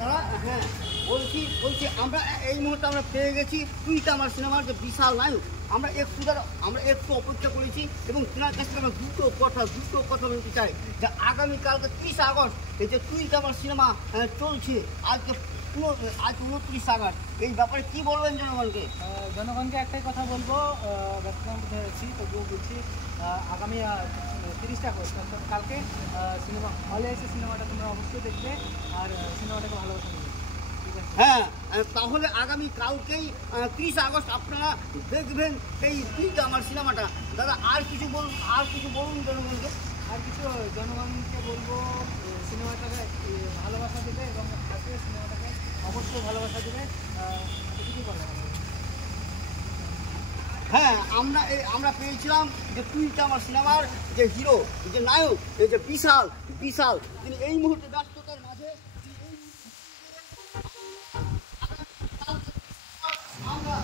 দাদা হ্যাঁ বলছি আমরা এই মুহূর্তে আমরা পেয়ে গেছি তুই তো আমার সিনেমার যে বিশাল নায়ক। আমরা একটু অপেক্ষা করেছি এবং তেনার কাছ থেকে আমরা দুটো কথা বলতে চাই যে আগামীকালকে 30 আগস্ট এই যে তুই তো আমার সিনেমা চলছে আজকে 29 আগস্ট, এই ব্যাপারে কী বলবেন জনগণকে একটাই কথা বলবো, ব্যস্ততার মধ্যে রয়েছি তবুও বলছি আগামী 30 আগস্ট কালকে সিনেমা হলে এসে সিনেমাটা তোমরা অবশ্যই দেখবে আর সিনেমাটাকে ভালোবাসা দেবে। হ্যাঁ, তাহলে আগামী কালকেই 30 আগস্ট আপনারা দেখবেন এই তুই তো আমার সিনেমাটা। দাদা আর কিছু বলুন জনগণকে। আর কিছু জনগণকে বলবো সিনেমাটাকে ভালোবাসা দেবে এবং আজকে সিনেমাটাকে অবশ্যই ভালোবাসা দেবে, এটুকুই বলা হবে। হ্যাঁ, আমরা পেয়েছিলাম যে তুই তো আমার সিনেমার যে হিরো, যে নায়ক, এই যে বিশাল তিনি এই মুহূর্তে ব্যস্ততার মাঝে আমরা